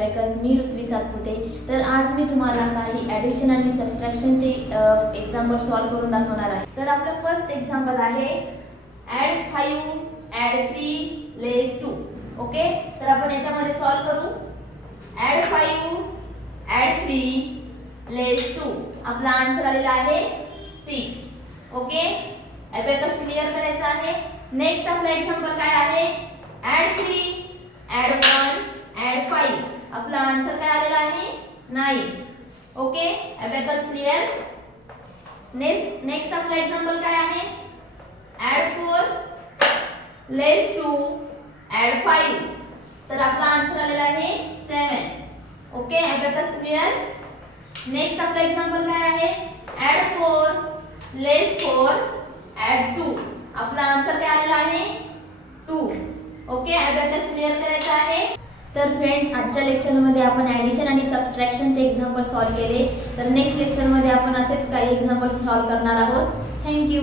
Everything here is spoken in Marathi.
अबॅकस. मी ऋत्वी सातपुते. तर आज मी तुम्हाला काही ॲडिशन आणि सबट्रॅक्शनचे एक्झाम्पल सॉल्व्ह करून दाखवणार आहे. तर आपलं फर्स्ट एक्झाम्पल आहे ॲड 5 ॲड 3 लेस 2. ओके, तर आपण याच्यामध्ये सॉल्व्ह करू. ॲड 5 ॲड 3 लेस 2. आपला आन्सर आलेला आहे 6. ओके, अबॅकस क्लिअर करायचा आहे. नेक्स्ट आपला एक्झाम्पल काय आहे? Add 3 add 1 add 5. आपला आन्सर काय आलेला आहे? 9. Okay, abacus clear. नेक्स्ट आपला एक्झाम्पल काय आहे? Add 4 less 2 add 5. तर आपला आन्सर आलेला आहे 7. Okay, abacus clear. नेक्स्ट आपला एक्झाम्पल काय आहे? Add 4 less 4 add 2. आपला आन्सर काय आलेला आहे? 2. ओके, अबॅकस क्लिअर करायचा आहे. तर फ्रेंड्स, आजच्या लेक्चरमध्ये आपण ॲडिशन आणि सबट्रॅक्शनचे एक्झाम्पल सॉल्व्ह केले. तर नेक्स्ट लेक्चरमध्ये आपण असेच काही एक्झाम्पल सॉल्व्ह करणार आहोत. थँक्यू.